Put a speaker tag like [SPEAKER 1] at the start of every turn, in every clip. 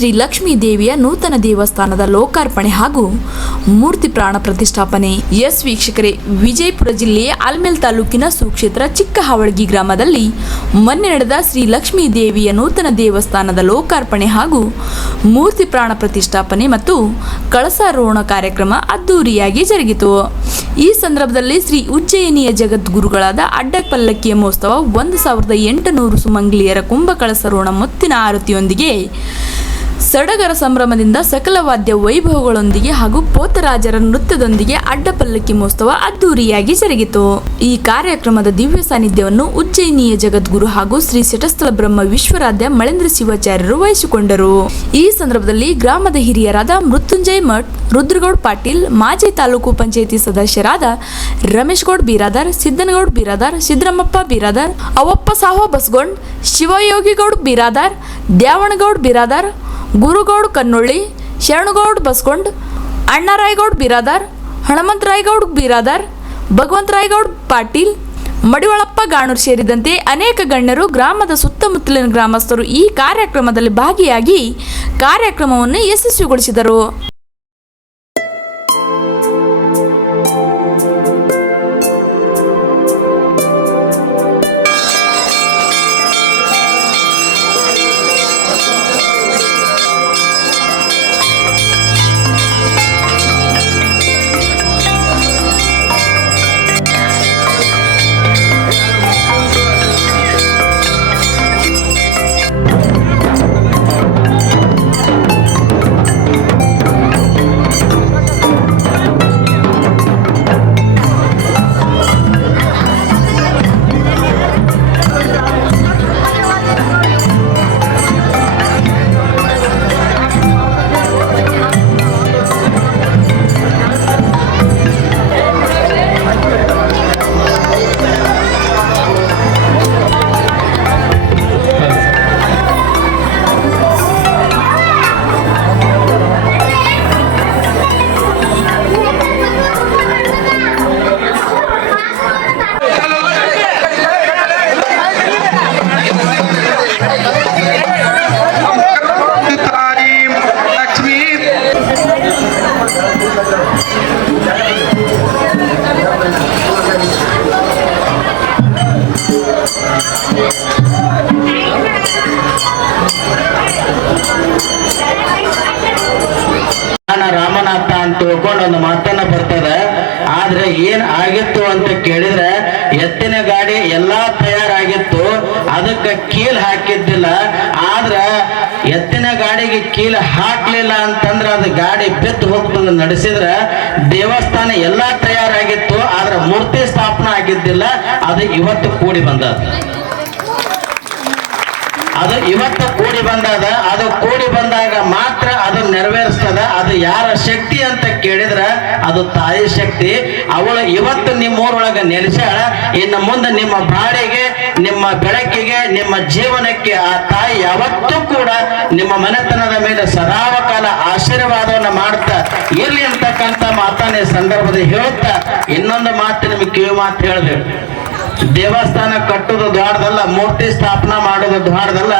[SPEAKER 1] ಶ್ರೀ ಲಕ್ಷ್ಮೀ ದೇವಿಯ ನೂತನ ದೇವಸ್ಥಾನದ ಲೋಕಾರ್ಪಣೆ ಹಾಗೂ ಮೂರ್ತಿ ಪ್ರಾಣ ಪ್ರತಿಷ್ಠಾಪನೆ. ಎಸ್ ವೀಕ್ಷಕರೇ, ವಿಜಯಪುರ ಜಿಲ್ಲೆಯ ಆಲ್ಮೇಲ್ ತಾಲೂಕಿನ ಸುಕ್ಷೇತ್ರ ಚಿಕ್ಕ ಹಾವಳಗಿ ಗ್ರಾಮದಲ್ಲಿ ಮೊನ್ನೆ ನಡೆದ ಶ್ರೀ ಲಕ್ಷ್ಮೀ ದೇವಿಯ ನೂತನ ದೇವಸ್ಥಾನದ ಲೋಕಾರ್ಪಣೆ ಹಾಗೂ ಮೂರ್ತಿ ಪ್ರಾಣ ಪ್ರತಿಷ್ಠಾಪನೆ ಮತ್ತು ಕಳಸಾರೋಹಣ ಕಾರ್ಯಕ್ರಮ ಅದ್ದೂರಿಯಾಗಿ ಜರುಗಿತು. ಈ ಸಂದರ್ಭದಲ್ಲಿ ಶ್ರೀ ಉಜ್ಜಯಿನಿಯ ಜಗದ್ಗುರುಗಳಾದ ಅಡ್ಡ ಪಲ್ಲಕ್ಕಿಯ ಮಹೋತ್ಸವ ಒಂದು ಸಾವಿರದ ಎಂಟುನೂರು ಸುಮಂಗಲಿಯರ ಕುಂಭ ಕಳಸರೋಣ ಮುತ್ತಿನ ಆರತಿಯೊಂದಿಗೆ ಸಡಗರ ಸಂಭ್ರಮದಿಂದ ಸಕಲ ವಾದ್ಯ ವೈಭವಗಳೊಂದಿಗೆ ಹಾಗೂ ಪೋತರಾಜರ ನೃತ್ಯದೊಂದಿಗೆ ಅಡ್ಡ ಪಲ್ಲಕ್ಕಿ ಮಹೋತ್ಸವ ಅದ್ದೂರಿಯಾಗಿ ಜರುಗಿತು. ಈ ಕಾರ್ಯಕ್ರಮದ ದಿವ್ಯ ಸಾನ್ನಿಧ್ಯವನ್ನು ಉಜ್ಜಯಿನಿಯ ಜಗದ್ಗುರು ಹಾಗೂ ಶ್ರೀ ಶಟಸ್ಥಳ ಬ್ರಹ್ಮ ವಿಶ್ವರಾಧ್ಯ ಮಳೇಂದ್ರ ಶಿವಾಚಾರ್ಯರು ವಹಿಸಿಕೊಂಡರು. ಈ ಸಂದರ್ಭದಲ್ಲಿ ಗ್ರಾಮದ ಹಿರಿಯರಾದ ಮೃತ್ಯುಂಜಯ್ ಮಠ್, ರುದ್ರಗೌಡ್ ಪಾಟೀಲ್, ಮಾಜಿ ತಾಲೂಕು ಪಂಚಾಯಿತಿ ಸದಸ್ಯರಾದ ರಮೇಶ್ ಗೌಡ್ ಬಿರಾದಾರ್, ಸಿದ್ದನಗೌಡ್ ಬಿರಾದಾರ್, ಸಿದ್ದರಾಮಪ್ಪ ಬೀರಾದಾರ್, ಅವಪ್ಪ ಸಾಹೋ ಬಸ್ಗೊಂಡ್, ಶಿವಯೋಗಿಗೌಡ್ ಬೀರಾದಾರ್, ದ್ಯಾವಣಗೌಡ್ ಬಿರಾದಾರ್ ಗುರುಗೌಡ್ ಕನ್ನೊಳ್ಳಿ, ಶರಣಗೌಡ್ ಬಸ್ಕೊಂಡ್, ಅಣ್ಣರಾಯಗೌಡ್ ಬಿರಾದಾರ್, ಹಣಮಂತರಾಯಗೌಡ್ ಬಿರಾದಾರ್, ಭಗವಂತರಾಯಗೌಡ್ ಪಾಟೀಲ್, ಮಡಿವಳಪ್ಪ ಗಾಣೂರ್ ಸೇರಿದಂತೆ ಅನೇಕ ಗಣ್ಯರು ಗ್ರಾಮದ ಸುತ್ತಮುತ್ತಲಿನ ಗ್ರಾಮಸ್ಥರು ಈ ಕಾರ್ಯಕ್ರಮದಲ್ಲಿ ಭಾಗಿಯಾಗಿ ಕಾರ್ಯಕ್ರಮವನ್ನು ಯಶಸ್ವಿಗೊಳಿಸಿದರು.
[SPEAKER 2] ರಾಮನಾಥ ಅಂತ ತಿಳ್ಕೊಂಡು ಒಂದು ಮಾತನ್ನ ಬರ್ತದೆ. ಆದ್ರೆ ಏನ್ ಆಗಿತ್ತು ಅಂತ ಕೇಳಿದ್ರೆ ಎತ್ತಿನ ಗಾಡಿ ಎಲ್ಲಾ ತಯಾರಾಗಿತ್ತು. ಅದಕ್ಕೆ ಕೀಲ್ ಹಾಕಿದ್ದಿಲ್ಲ. ಆದ್ರ ಎತ್ತಿನ ಗಾಡಿಗೆ ಕೀಲ್ ಹಾಕ್ಲಿಲ್ಲ ಅಂತಂದ್ರೆ ಅದು ಗಾಡಿ ಬಿದ್ದು ಹೋಗ್ತದೆ ನಡೆಸಿದ್ರ ದೇವಸ್ಥಾನ ಎಲ್ಲಾ ತಯಾರಾಗಿತ್ತು. ಆದ್ರೆ ಮೂರ್ತಿ ಸ್ಥಾಪನೆ ಆಗಿದ್ದಿಲ್ಲ. ಅದು ಇವತ್ತು ಕೂಡಿ ಬಂದದ ಅದು ಇವತ್ತು ಕೂಡಿ ಬಂದದ ಅದು ಕೂಡಿ ಬಂದಾಗ ಮಾತ್ರ ಅದು ನೆರವೇರಿಸ್ತದ. ಅದು ಯಾರ ಶಕ್ತಿ ಅಂತ ಕೇಳಿದ್ರ ಅದು ತಾಯಿ ಶಕ್ತಿ. ಅವಳು ಇವತ್ತು ನಿಮ್ಮೂರೊಳಗ ನೆಲೆಸ್ಯಾಳ. ಇನ್ನು ಮುಂದೆ ನಿಮ್ಮ ಬಾಳಿಗೆ ನಿಮ್ಮ ಬೆಳಕಿಗೆ, ನಿಮ್ಮ ಜೀವನಕ್ಕೆ ಆ ತಾಯಿ ಯಾವತ್ತೂ ಕೂಡ ನಿಮ್ಮ ಮನೆತನದ ಮೇಲೆ ಸದಾವಕಾಲ ಆಶೀರ್ವಾದವನ್ನು ಮಾಡ್ತಾ ಇರ್ಲಿ ಅಂತಕ್ಕಂಥ ಮಾತನ್ನ ಸಂದರ್ಭದಲ್ಲಿ ಹೇಳುತ್ತಾ ಇನ್ನೊಂದು ಮಾತು ನಿಮಗೆ ಕಿವಿ ಮಾತು ಹೇಳ್ಬೇಕು. ದೇವಸ್ಥಾನ ಕಟ್ಟೋದು ದ್ವಾರದಲ್ಲ, ಮೂರ್ತಿ ಸ್ಥಾಪನಾ ಮಾಡೋದು ದ್ವಾರದಲ್ಲ,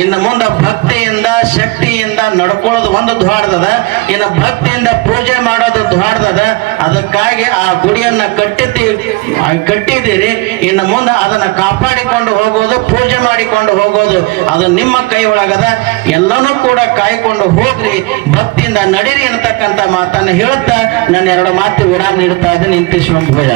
[SPEAKER 2] ಇನ್ನು ಮುಂದೆ ಭಕ್ತಿಯಿಂದ, ಶಕ್ತಿಯಿಂದ ನಡ್ಕೊಳ್ಳೋದು ಒಂದು ದ್ವಾರದದ, ಇನ್ನು ಭಕ್ತಿಯಿಂದ ಪೂಜೆ ಮಾಡೋದು ದ್ವಾರದದ, ಅದಕ್ಕಾಗಿ ಆ ಗುಡಿಯನ್ನ ಕಟ್ಟಿದ್ದಿ ಕಟ್ಟಿದ್ದೀರಿ, ಇನ್ನು ಮುಂದೆ ಅದನ್ನ ಕಾಪಾಡಿಕೊಂಡು ಹೋಗೋದು, ಪೂಜೆ ಮಾಡಿಕೊಂಡು ಹೋಗೋದು, ಅದು ನಿಮ್ಮ ಕೈ ಒಳಗದ ಎಲ್ಲನೂ ಕೂಡ ಕಾಯ್ಕೊಂಡು ಹೋಗ್ರಿ, ಭಕ್ತಿಯಿಂದ ನಡೀರಿ ಅಂತಕ್ಕಂಥ ಮಾತನ್ನ ಹೇಳುತ್ತಾ ನನ್ನ ಎರಡು ಮಾತು ವಿರಾಮ ನೀಡ್ತಾ ಇದ್ದೀನಿ. ನಿಂತಿಶ್ವಂ ಭೋಜ